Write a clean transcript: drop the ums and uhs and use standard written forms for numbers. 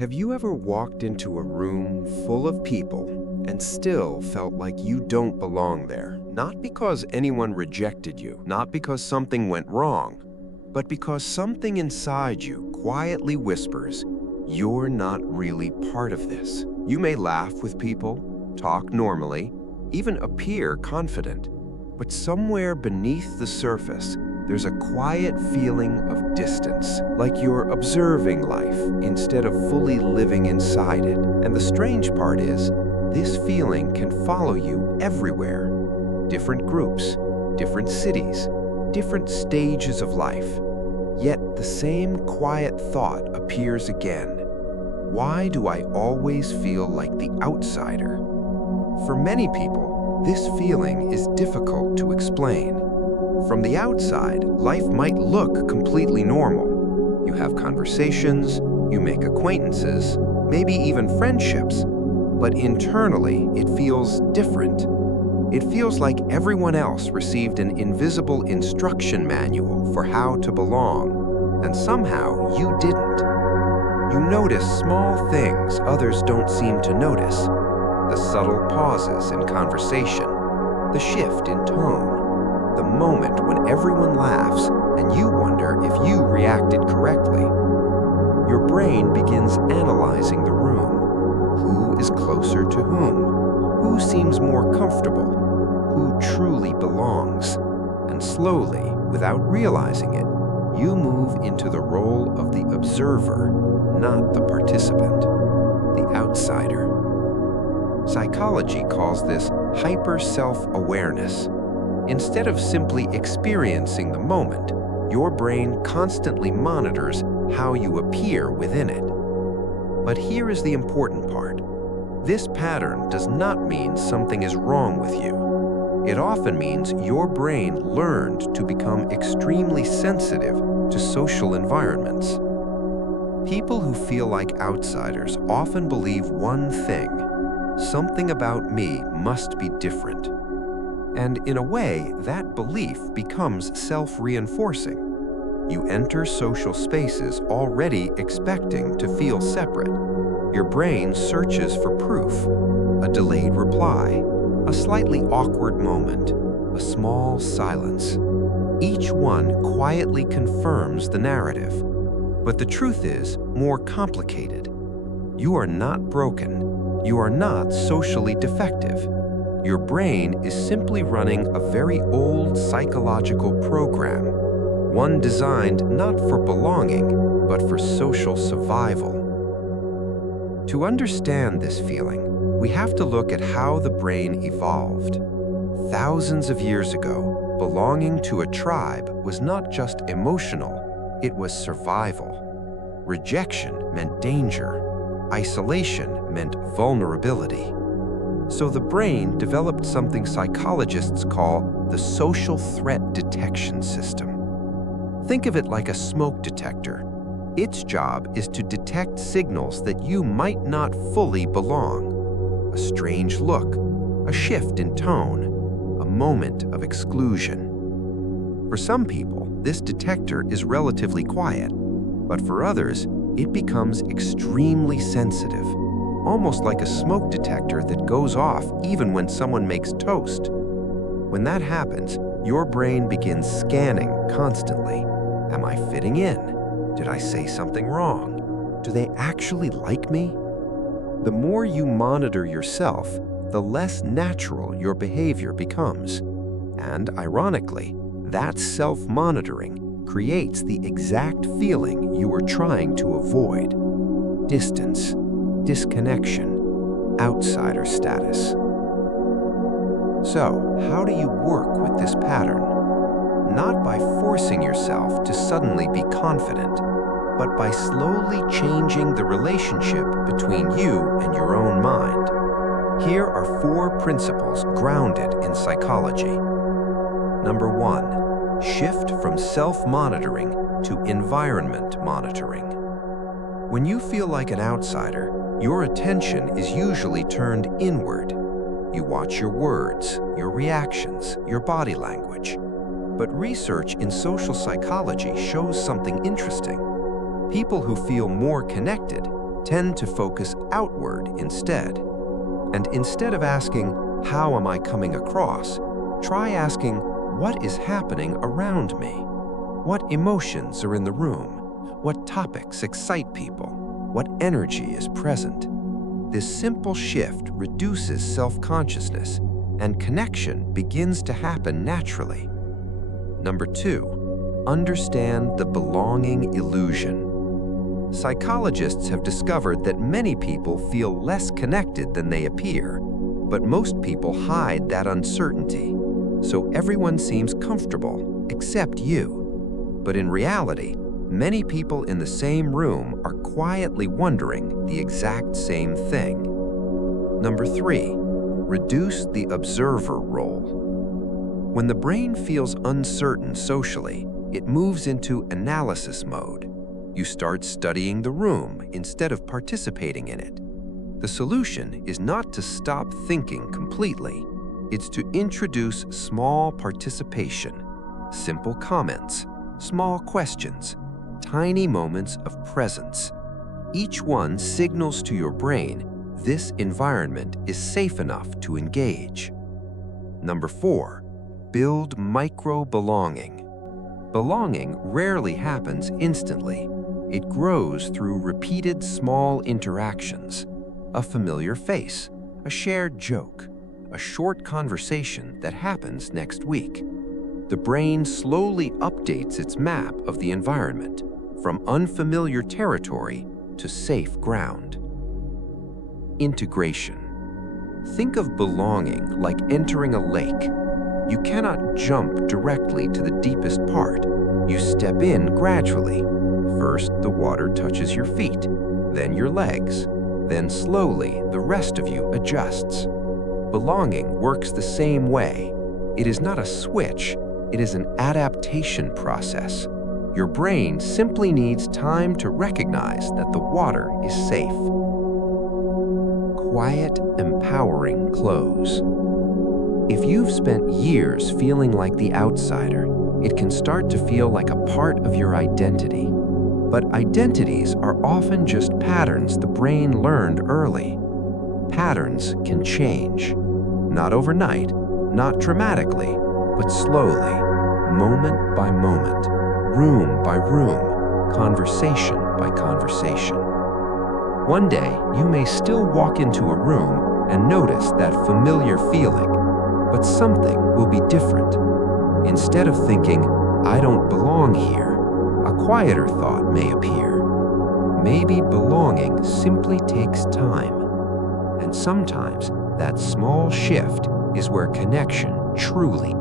Have you ever walked into a room full of people and still felt like you don't belong there? Not because anyone rejected you, not because something went wrong, but because something inside you quietly whispers, you're not really part of this. You may laugh with people, talk normally, even appear confident, but somewhere beneath the surface, there's a quiet feeling of distance, like you're observing life instead of fully living inside it. And the strange part is, this feeling can follow you everywhere. Different groups, different cities, different stages of life. Yet the same quiet thought appears again. Why do I always feel like the outsider? For many people, this feeling is difficult to explain. From the outside, life might look completely normal. You have conversations, you make acquaintances, maybe even friendships. But internally, it feels different. It feels like everyone else received an invisible instruction manual for how to belong, and somehow you didn't. You notice small things others don't seem to notice. The subtle pauses in conversation, the shift in tone, the moment when everyone laughs and you wonder if you reacted correctly. Your brain begins analyzing the room. Who is closer to whom? Who seems more comfortable? Who truly belongs? And slowly, without realizing it, you move into the role of the observer, not the participant, the outsider. Psychology calls this hyper-self-awareness. Instead of simply experiencing the moment, your brain constantly monitors how you appear within it. But here is the important part. This pattern does not mean something is wrong with you. It often means your brain learned to become extremely sensitive to social environments. People who feel like outsiders often believe one thing: something about me must be different. And in a way, that belief becomes self-reinforcing. You enter social spaces already expecting to feel separate. Your brain searches for proof, a delayed reply, a slightly awkward moment, a small silence. Each one quietly confirms the narrative. But the truth is more complicated. You are not broken. You are not socially defective. Your brain is simply running a very old psychological program, one designed not for belonging, but for social survival. To understand this feeling, we have to look at how the brain evolved. Thousands of years ago, belonging to a tribe was not just emotional, it was survival. Rejection meant danger. Isolation meant vulnerability. So the brain developed something psychologists call the social threat detection system. Think of it like a smoke detector. Its job is to detect signals that you might not fully belong. A strange look, a shift in tone, a moment of exclusion. For some people, this detector is relatively quiet, but for others, it becomes extremely sensitive. Almost like a smoke detector that goes off even when someone makes toast. When that happens, your brain begins scanning constantly. Am I fitting in? Did I say something wrong? Do they actually like me? The more you monitor yourself, the less natural your behavior becomes. And ironically, that self-monitoring creates the exact feeling you are trying to avoid: distance, disconnection, outsider status. So, how do you work with this pattern? Not by forcing yourself to suddenly be confident, but by slowly changing the relationship between you and your own mind. Here are 4 principles grounded in psychology. Number 1, shift from self-monitoring to environment monitoring. When you feel like an outsider, your attention is usually turned inward. You watch your words, your reactions, your body language. But research in social psychology shows something interesting. People who feel more connected tend to focus outward instead. And instead of asking, "How am I coming across?" try asking, "What is happening around me? What emotions are in the room? What topics excite people? What energy is present?" This simple shift reduces self-consciousness, and connection begins to happen naturally. Number 2, understand the belonging illusion. Psychologists have discovered that many people feel less connected than they appear, but most people hide that uncertainty, so everyone seems comfortable except you. But in reality, many people in the same room are quietly wondering the exact same thing. Number 3, reduce the observer role. When the brain feels uncertain socially, it moves into analysis mode. You start studying the room instead of participating in it. The solution is not to stop thinking completely. It's to introduce small participation, simple comments, small questions, tiny moments of presence. Each one signals to your brain this environment is safe enough to engage. Number 4, build micro-belonging. Belonging rarely happens instantly. It grows through repeated small interactions. A familiar face, a shared joke, a short conversation that happens next week. The brain slowly updates its map of the environment, from unfamiliar territory to safe ground. Integration. Think of belonging like entering a lake. You cannot jump directly to the deepest part. You step in gradually. First, the water touches your feet, then your legs. Then slowly, the rest of you adjusts. Belonging works the same way. It is not a switch, it is an adaptation process. Your brain simply needs time to recognize that the water is safe. Quiet, empowering close. If you've spent years feeling like the outsider, it can start to feel like a part of your identity. But identities are often just patterns the brain learned early. Patterns can change. Not overnight, not dramatically, but slowly, moment by moment, room by room, conversation by conversation. One day, you may still walk into a room and notice that familiar feeling, but something will be different. Instead of thinking, "I don't belong here," a quieter thought may appear. Maybe belonging simply takes time. And sometimes that small shift is where connection truly